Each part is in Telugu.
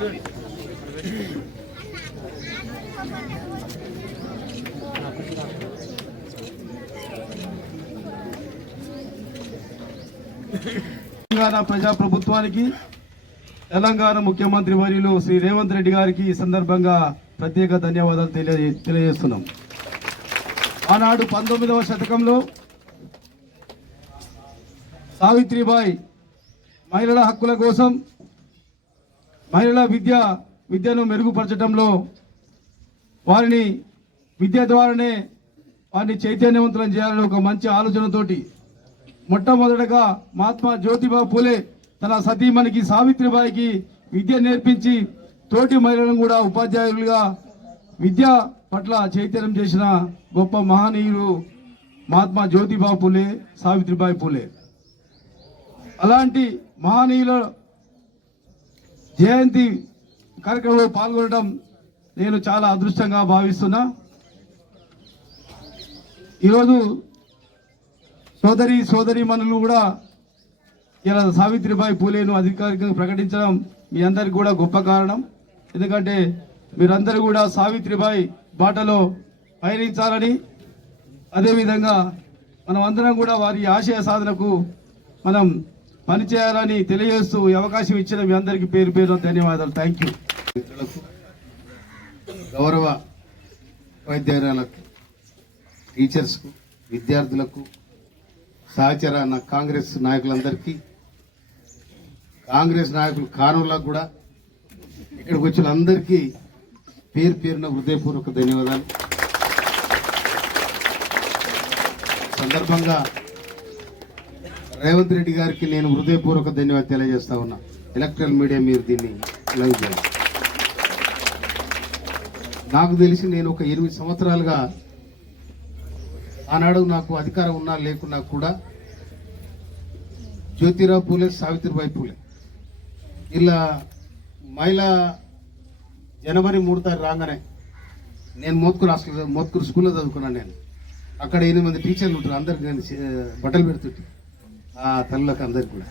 తెలంగాణ ప్రజాప్రభుత్వానికి తెలంగాణ ముఖ్యమంత్రి వర్యులు శ్రీ రేవంత్ రెడ్డి గారికి ఈ సందర్భంగా ప్రత్యేక ధన్యవాదాలు తెలియజేస్తున్నాం. ఆనాడు 19వ శతకంలో సావిత్రిబాయి మహిళల హక్కుల కోసం మహిళల విద్యను మెరుగుపరచడంలో వారిని విద్య ద్వారానే వారిని చైతన్యవంతులను చేయాలని ఒక మంచి ఆలోచనతోటి మొట్టమొదటగా మహాత్మా జ్యోతిబా పూలే తన సతీమణికి సావిత్రిబాయికి విద్య నేర్పించి తోటి మహిళలను కూడా ఉపాధ్యాయులుగా విద్య పట్ల చైతన్యం చేసిన గొప్ప మహనీయులు మహాత్మా జ్యోతిబా పూలే, సావిత్రిబాయి పూలే. అలాంటి మహనీయుల జయంతి కార్యక్రమంలో పాల్గొనడం నేను చాలా అదృష్టంగా భావిస్తున్నా. ఈరోజు సోదరీమణులు కూడా ఇలా సావిత్రిబాయి పూలేను అధికారికంగా ప్రకటించడం మీ అందరికి కూడా గొప్ప కారణం. ఎందుకంటే మీరందరూ కూడా సావిత్రిబాయి బాటలో పయనించాలని, అదేవిధంగా మనం అందరం కూడా వారి ఆశయ సాధనకు మనం పనిచేయాలని తెలియజేస్తూ ఈ అవకాశం ఇచ్చిన మీ అందరికీ పేరు పేరు ధన్యవాదాలు. Thank you. గౌరవ ఉపాధ్యాయులకు, టీచర్స్కు, విద్యార్థులకు, సహచర కాంగ్రెస్ నాయకులందరికీ, కాంగ్రెస్ నాయకులు కానూళ్ళకు కూడా ఇక్కడికి వచ్చిన అందరికీ పేరు పేరున హృదయపూర్వక ధన్యవాదాలు. సందర్భంగా రేవంత్ రెడ్డి గారికి నేను హృదయపూర్వక ధన్యవాదాలు తెలియజేస్తా ఉన్నా. ఎలక్ట్రల్ మీడియా మీరు దీన్ని లైవ్ చేయాలి. నాకు తెలిసి నేను ఒక 8 సంవత్సరాలుగా ఆనాడు నాకు అధికారం ఉన్నా లేకున్నా కూడా జ్యోతిరావు పూలే, సావిత్రిబాయి పూలే ఇలా మహిళా జనవరి 3 తారీఖు రాగానే నేను మోత్కూరు స్కూల్లో చదువుకున్నాను. నేను అక్కడ 8 మంది టీచర్లు ఉంటారు. అందరికి నేను బట్టలు పెడుతుంటే ఆ తల్లులకు అందరికి కూడా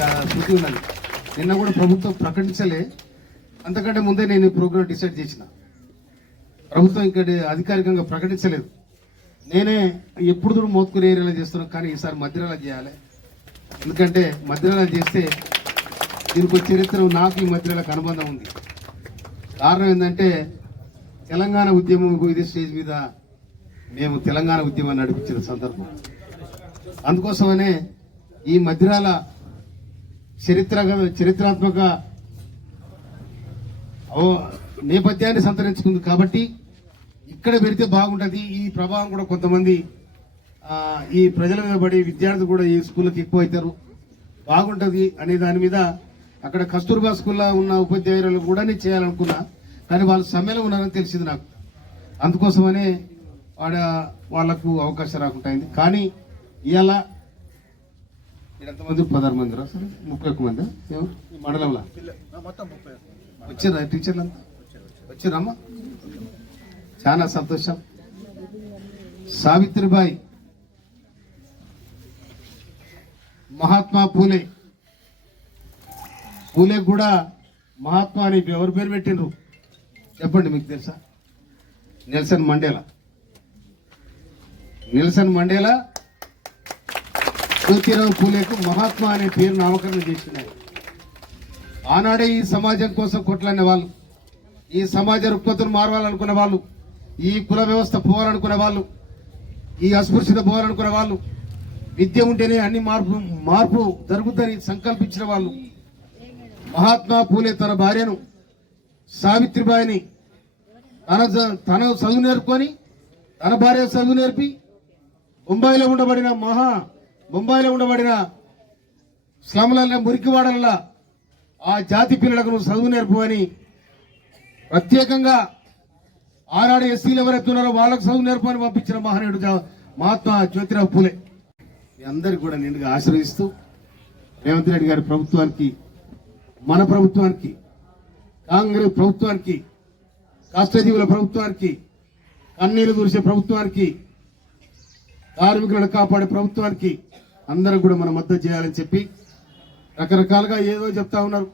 నాకు శృతి ఉన్నది. నిన్న కూడా ప్రభుత్వం ప్రకటించలే, అంతకంటే ముందే నేను ఈ ప్రోగ్రాం డిసైడ్ చేసిన. ప్రభుత్వం ఇక్కడ అధికారికంగా ప్రకటించలేదు. నేనే ఎప్పుడు దూరం మోత్కూరు ఏరియాలో చేస్తున్నాను, కానీ ఈసారి మధ్యరాల చేయాలి. ఎందుకంటే మధ్యరాల చేస్తే దీనికి చరిత్ర, నాకు ఈ మధ్యరాలకు అనుబంధం ఉంది. కారణం ఏంటంటే తెలంగాణ ఉద్యమం ఇదే స్టేజ్ మీద మేము తెలంగాణ ఉద్యమాన్ని నడిపించిన సందర్భం. అందుకోసమనే ఈ మధ్యరాల చరిత్రాత్మక నేపథ్యాన్ని సంతరించుకుంది కాబట్టి ఇక్కడ పెడితే బాగుంటుంది. ఈ ప్రభావం కూడా కొంతమంది ఈ ప్రజల మీద పడి విద్యార్థులు కూడా ఈ స్కూళ్ళకి ఎక్కువ అవుతారు, బాగుంటుంది అనే దాని మీద అక్కడ కస్తూర్బా స్కూల్లో ఉన్న ఉపాధ్యాయులు కూడా నేను చేయాలనుకున్నా, కానీ వాళ్ళు సమ్మెలో ఉన్నారని తెలిసింది నాకు. అందుకోసమనే వాళ్లకు అవకాశం రాకుండా అయింది. కానీ ఇవాళ ఎంతమంది 16 మంది రా సరే 31 మంది ఈ మండలంలో వచ్చారా టీచర్లు అంతా వచ్చారమ్మా? చాలా సంతోషం. సావిత్రిబాయి, మహాత్మా పూలే కూడా మహాత్మా అని ఎవరు పేరు పెట్టిండ్రు చెప్పండి, మీకు తెలుసా? నెల్సన్ మండేలా జ్యోతిరావు పూలేకు మహాత్మా అనే పేరు నామకరణం చేసినారు. ఆనాడే ఈ సమాజం కోసం కొట్లాడిన వాళ్ళు, ఈ సమాజ రుగ్మతను మారవాలనుకున్న వాళ్ళు, ఈ కుల వ్యవస్థ పోవాలనుకునే వాళ్ళు, ఈ అస్పృశ్యత పోవాలనుకునే వాళ్ళు, విద్య ఉంటేనే అన్ని మార్పు జరుగుతుందని సంకల్పించిన వాళ్ళు. మహాత్మా పూలే తన భార్యను సావిత్రిబాయిని తన చదువు నేర్పుకొని తన భార్య చదువు నేర్పి ముంబైలో ఉండబడిన స్లమ్ల మురికివాడల ఆ జాతి పిల్లలకు నువ్వు చదువు నేర్పు అని ప్రత్యేకంగా ఆనాడు ఎస్సీలు ఎవరెత్తున్నారో వాళ్ళకు చదువు నేర్పు అని పంపించిన మహనీయుడు మహాత్మా జ్యోతిరావు పూలే. మీ అందరికి కూడా నిండుగా ఆశ్రయిస్తూ రేవంత్ రెడ్డి గారి ప్రభుత్వానికి, మన ప్రభుత్వానికి, కాంగ్రెస్ ప్రభుత్వానికి, కష్టజీవుల ప్రభుత్వానికి, కన్నీళ్లు దూర్చే ప్రభుత్వానికి, కార్మికులను కాపాడే ప్రభుత్వానికి అందరూ కూడా మన మద్దతు చేయాలని చెప్పి రకరకాలుగా ఏదో చెప్తా ఉన్నారు.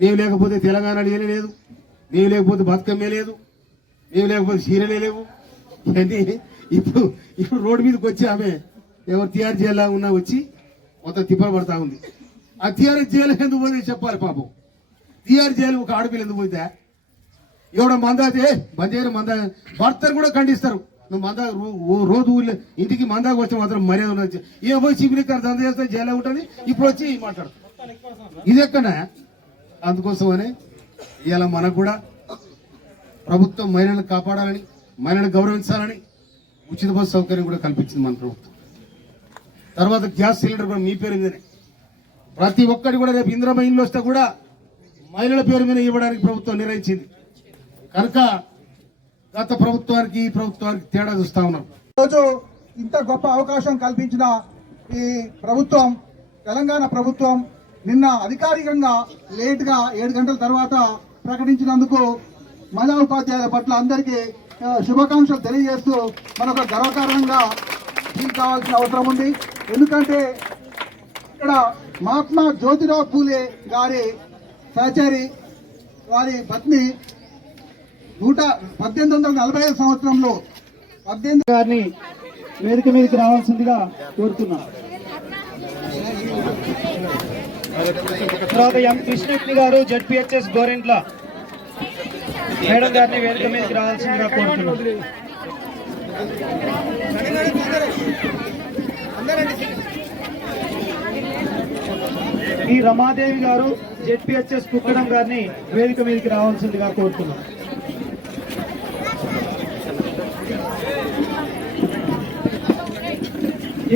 మేము లేకపోతే తెలంగాణ డేనే లేదు, మేము లేకపోతే బతుకమ్మే లేదు, మేము లేకపోతే చీరలే లేవు. ఇవన్నీ ఇప్పుడు ఇప్పుడు రోడ్డు మీదకి వచ్చి ఆమె ఎవరు టీఆర్ జైల్లో ఉన్నా వచ్చి మొత్తం తిప్పలు పడతా ఉంది. ఆ టీఆర్ఎస్ జైలు ఎందుకు పోతే చెప్పాలి పాపం. టీఆర్ జైలు ఒక ఆడపిల్ల ఎందుకు పోతే ఎవడో మందాతే బందేరు మందా భర్తను కూడా ఖండిస్తారు. నువ్వు మందా రోజు ఊళ్ళో ఇంటికి మందాకు వచ్చి మాత్రం మర్యాద ఉన్నది. ఏ పోయి చీపిలికారు దంద చేస్తే జైలు ఉంటుంది. ఇప్పుడు వచ్చి మాట్లాడు ఇది ఎక్కడా. అందుకోసమనే ఇవాళ మనకు కూడా ప్రభుత్వం మహిళలను కాపాడాలని, మహిళలను గౌరవించాలని ఉచిత బస్సు సౌకర్యం కూడా కల్పించింది మన ప్రభుత్వం. తర్వాత గ్యాస్ సిలిండర్ కూడా మీ పేరు మీదనే. ప్రతి ఒక్కటి కూడా రేపు ఇందిరమ్మ ఇల్లు వస్తే కూడా మహిళల పేరు మీద ఇవ్వడానికి ప్రభుత్వం నిర్ణయించింది. కనుక గత ప్రభుత్వానికి ఈ ప్రభుత్వానికి తేడా చూస్తా ఉన్నాం. రోజు ఇంత గొప్ప అవకాశం కల్పించిన ఈ ప్రభుత్వం, తెలంగాణ ప్రభుత్వం నిన్న అధికారికంగా లేట్గా 7 గంటల తర్వాత ప్రకటించినందుకు మహిళా ఉపాధ్యాయుల పట్ల అందరికీ శుభాకాంక్షలు తెలియజేస్తూ మనకు గర్వకారణంగా ఫీల్ కావాల్సిన అవసరం ఉంది. ఎందుకంటే ఇక్కడ మహాత్మా జ్యోతిరావు పూలే గారి సహచరి, వారి పత్ని 1845 సంవత్సరంలో 18 గారిని వేదిక మీదకి రావాల్సిందిగా కోరుతున్నాం. తర్వాత ఎం కృష్ణకి గారు జడ్పీహెచ్ఎస్ గోరెంట్ల మేడం గారిని వేదిక మీదకి రావాల్సిందిగా కోరుతున్నాం. ఈ రమాదేవి గారు జడ్పీహెచ్ఎస్ కుక్కడం గారిని వేదిక మీదకి రావాల్సిందిగా కోరుతున్నాం.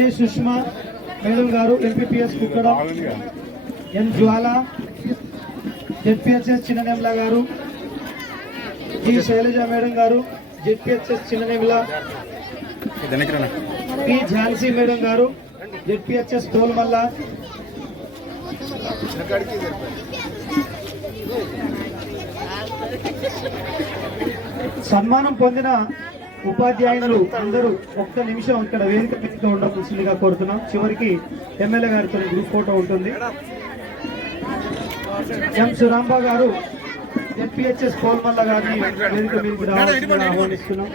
ఏ సుష్మా మేడం గారు ఎంపీపీఎస్ కుక్కడం, ఎన్ జ్వాల జెడ్పీహెచ్ఎస్ చిన్ననెమ్ల గారు, జి శైలజ మేడం గారు జెడ్పీహెచ్ఎస్ చిన్ననెమ్ల, పి ఝాన్సీ మేడం గారు జెడ్పీహెచ్ఎస్ తోల్మల్ల, సన్మానం పొందిన ఉపాధ్యాయులు అందరూ ఒక్క నిమిషం ఇక్కడ వేదిక మీద ఉండవలసిందిగా కోరుతున్నాం. చివరికి ఎమ్మెల్యే గారితో గ్రూప్ ఫోటో ఉంటుంది. ఎం సురాంబా గారు జెడ్పీహెచ్ఎస్ పోల్మల్ల గారిని వేదిక మీదకి రావాల్సిందిగా ఆహ్వానిస్తున్నాం.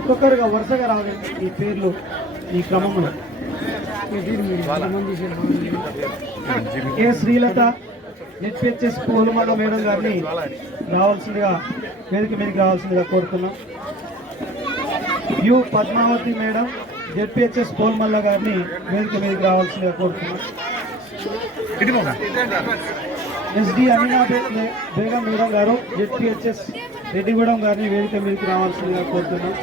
ఒక్కొక్కరుగా వరుసగా రావాలి ఈ పేర్లు ఈ క్రమంలో. ఏ శ్రీలత జెడ్పీహెచ్ఎస్ పోల్మల్ల మేడం గారిని రావాల్సిందిగా వేదిక మీదకి రావాల్సిందిగా కోరుతున్నాం. యు పద్మావతి మేడం జెడ్పీహెచ్ఎస్ పోల్మల్ల గారిని వేదిక మీదకి రావాల్సిందిగా కోరుతున్నాం. ఎస్డి అమీనా బేగం మేడం గారు జెడ్పీహెచ్ఎస్ రెడ్డిగూడెం గారిని వేదిక మీదకి రావాల్సిందిగా కోరుతున్నాం.